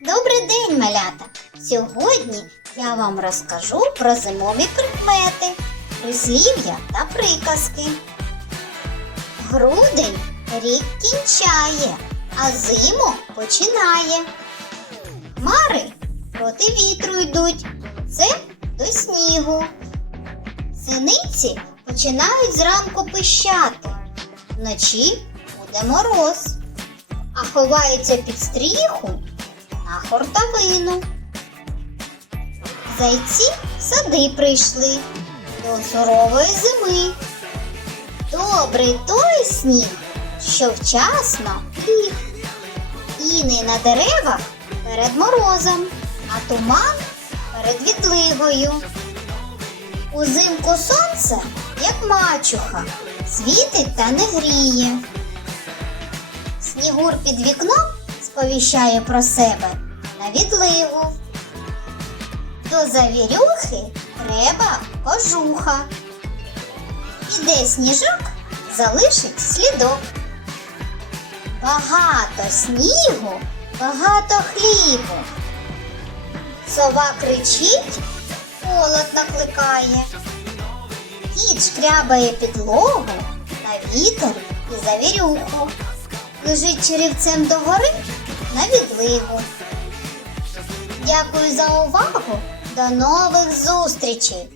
Добрий день, малята! Сьогодні я вам розкажу про зимові прикмети, прислів'я та приказки. Грудень рік кінчає, а зиму починає. Хмари проти вітру йдуть, це до снігу. Синиці починають зранку пищати, вночі буде мороз, а ховаються під стріху на хортовину. Зайці в сади прийшли до сурової зими. Добрий той сніг, що вчасно ліг. Іни на деревах перед морозом, а туман перед відлигою. Узимку сонце, як мачуха, світить та не гріє. Снігур під вікном сповіщає про себе на відливу. До завірюхи треба кожуха. Піде сніжок, залишить слідок. Багато снігу, багато хлібу. Сова кричить, холод накликає. Кіт шкрябає підлогу на вітер і завірюху. Лежить черівцем догори на відлигу. Дякую за увагу. До нових зустрічей!